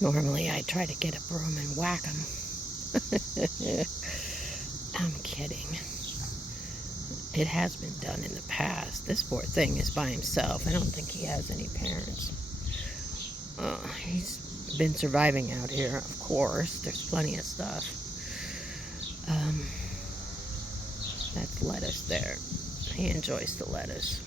Normally I try to get a broom and whack him. I'm kidding. It has been done in the past. This poor thing is by himself. I don't think he has any parents. He's been surviving out here, of course. There's plenty of stuff. That's lettuce there. He enjoys the lettuce.